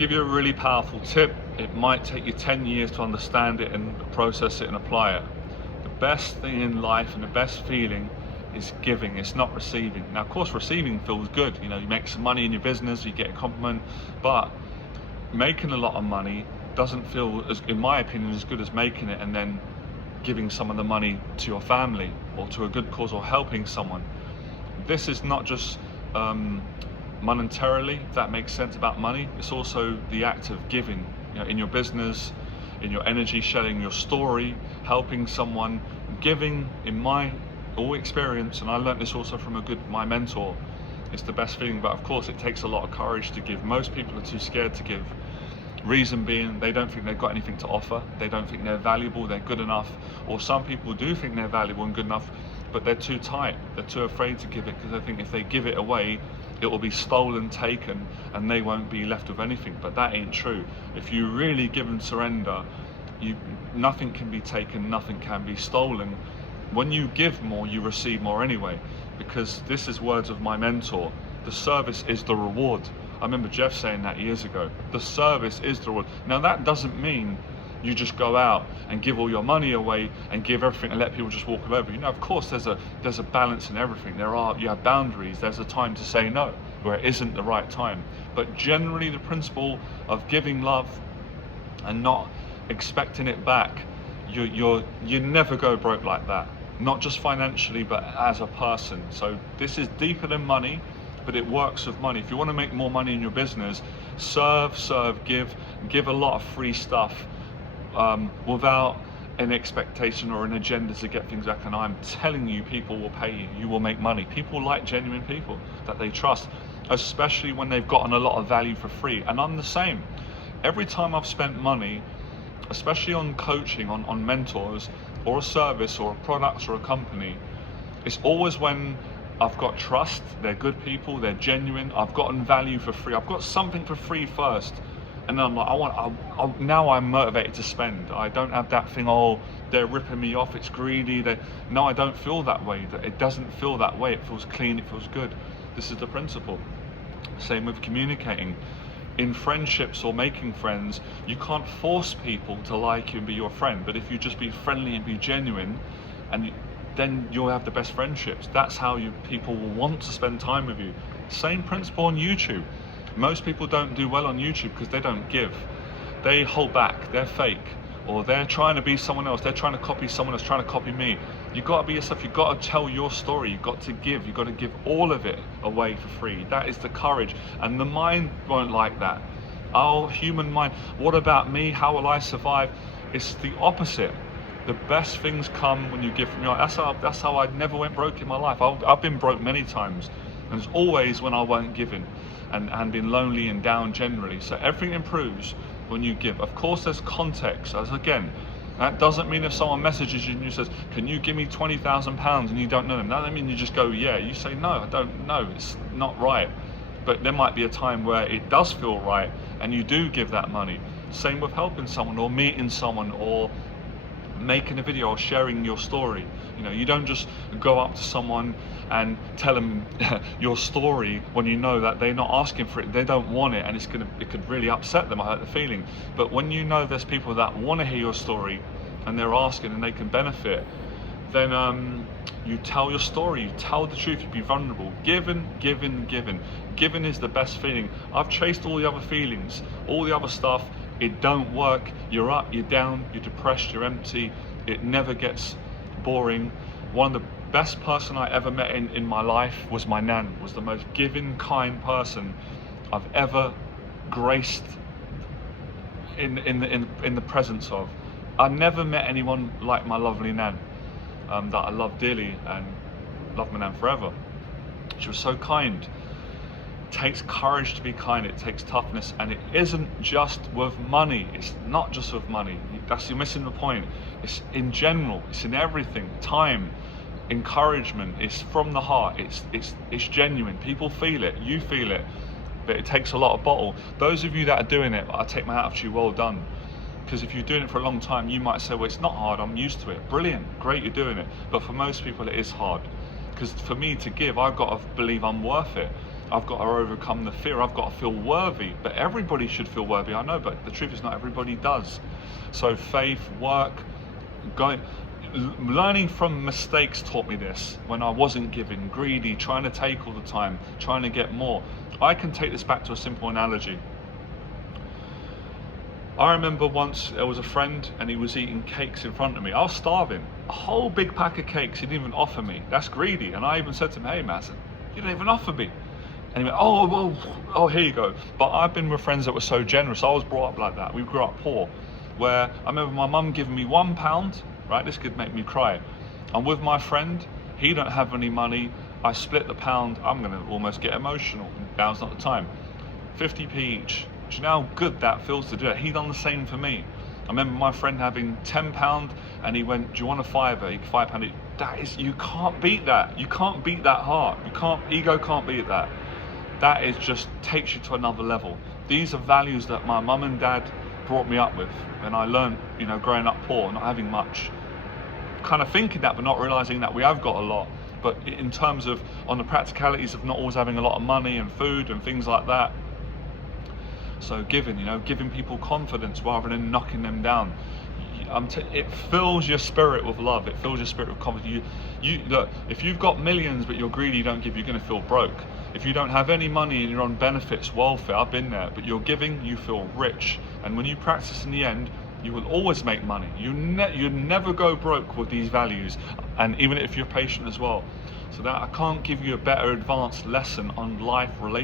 Give you a really powerful tip. It might take you 10 years to understand it and process it and apply it. The best thing in life and the best feeling is giving. It's not receiving. Now, of course, receiving feels good. You know, you make some money in your business, you get a compliment, but making a lot of money doesn't feel, as, in my opinion, as good as making it and then giving some of the money to your family or to a good cause or helping someone. This is not just monetarily, if that makes sense, about money. It's also the act of giving, you know, in your business, in your energy, sharing your story, helping someone. Giving, in my experience, and I learned this also from my mentor, it's the best feeling. But of course, it takes a lot of courage to give. Most people are too scared to give. Reason being, they don't think they've got anything to offer. They don't think they're valuable, they're good enough. Or some people do think they're valuable and good enough, but they're too tight. They're too afraid to give it because they think if they give it away, it will be stolen, taken, and they won't be left with anything. But that ain't true. If you really give and surrender, nothing can be taken, nothing can be stolen. When you give more, you receive more anyway, because this is words of my mentor. The service is the reward. I remember Jeff saying that years ago. The service is the reward. Now, that doesn't mean you just go out and give all your money away and give everything and let people just walk all over you. You know, of course, there's a balance in everything. You have boundaries. There's a time to say no where it isn't the right time. But generally, the principle of giving love and not expecting it back, you never go broke like that. Not just financially, but as a person. So this is deeper than money, but it works with money. If you want to make more money in your business, serve, give a lot of free stuff. Without an expectation or an agenda to get things back. And I'm telling you, people will pay you. You will make money. People like genuine people that they trust, especially when they've gotten a lot of value for free. And I'm the same. Every time I've spent money, especially on coaching, on mentors, or a service, or a product, or a company, it's always when I've got trust, they're good people, they're genuine, I've gotten value for free. I've got something for free first. And then I'm like, now I'm motivated to spend. I don't have that thing, oh, they're ripping me off, it's greedy. No, I don't feel that way. It doesn't feel that way. It feels clean, it feels good. This is the principle. Same with communicating. In friendships or making friends, you can't force people to like you and be your friend. But if you just be friendly and be genuine, then you'll have the best friendships. That's how people will want to spend time with you. Same principle on YouTube. Most people don't do well on YouTube because they don't give. They hold back, they're fake, or they're trying to be someone else, they're trying to copy someone else, trying to copy me. You've got to be yourself, you've got to tell your story, you've got to give all of it away for free. That is the courage, and the mind won't like that. Our human mind, what about me, how will I survive? It's the opposite. The best things come when you give from your heart. That's how I never went broke in my life. I've been broke many times, and it's always when I weren't giving and been lonely and down generally. So everything improves when you give. Of course, there's context. As again, that doesn't mean if someone messages you and you says, can you give me £20,000, and you don't know them. That doesn't mean you just go, yeah. You say, no, I don't know, it's not right. But there might be a time where it does feel right and you do give that money. Same with helping someone or meeting someone or making a video or sharing your story. You know, you don't just go up to someone and tell them your story when you know that they're not asking for it, they don't want it, and it could really upset them, I hurt the feeling. But when you know there's people that want to hear your story and they're asking and they can benefit, then you tell your story, you tell the truth, you be vulnerable. Giving is the best feeling. I've chased all the other feelings, all the other stuff. It don't work. You're up, you're down, you're depressed, you're empty. It never gets boring. One of the best person I ever met in my life was my nan. Was the most giving, kind person I've ever graced in the presence of. I never met anyone like my lovely nan, that I love dearly and love my nan forever. She was so kind. It takes courage to be kind, it takes toughness, and it isn't just with money. It's not just with money. You're missing the point. It's in general, it's in everything. Time, encouragement, it's from the heart, it's genuine. People feel it, you feel it, but it takes a lot of bottle. Those of you that are doing it, I take my hat off to you, well done. Because if you're doing it for a long time, you might say, well, it's not hard, I'm used to it. Brilliant, great, you're doing it. But for most people, it is hard. Because for me to give, I've got to believe I'm worth it. I've got to overcome the fear. I've got to feel worthy. But everybody should feel worthy, I know, but the truth is not everybody does. So faith, work, learning from mistakes taught me this. When I wasn't giving, greedy, trying to take all the time, trying to get more. I can take this back to a simple analogy. I remember once there was a friend and he was eating cakes in front of me. I was starving. A whole big pack of cakes he didn't even offer me. That's greedy. And I even said to him, hey man, you didn't even offer me. And he went, oh, here you go. But I've been with friends that were so generous. I was brought up like that. We grew up poor. Where I remember my mum giving me £1, right? This could make me cry. I'm with my friend. He don't have any money. I split the pound. I'm going to almost get emotional. Now's not the time. 50p each. Do you know how good that feels to do that? He done the same for me. I remember my friend having £10 and he went, do you want a fiver? £5. That is, you can't beat that. You can't beat that heart. Ego can't beat that. That is just takes you to another level. These are values that my mum and dad brought me up with. And I learned, growing up poor, not having much, kind of thinking that, but not realizing that we have got a lot. But in terms of, on the practicalities of not always having a lot of money and food and things like that. So giving people confidence rather than knocking them down. It fills your spirit with love. It fills your spirit with confidence. Look, if you've got millions but you're greedy, you don't give, you're going to feel broke. If you don't have any money and you're on benefits, welfare, I've been there, but you're giving, you feel rich. And when you practice in the end, you will always make money. You never go broke with these values, and even if you're patient as well. So that I can't give you a better advanced lesson on life, relationships.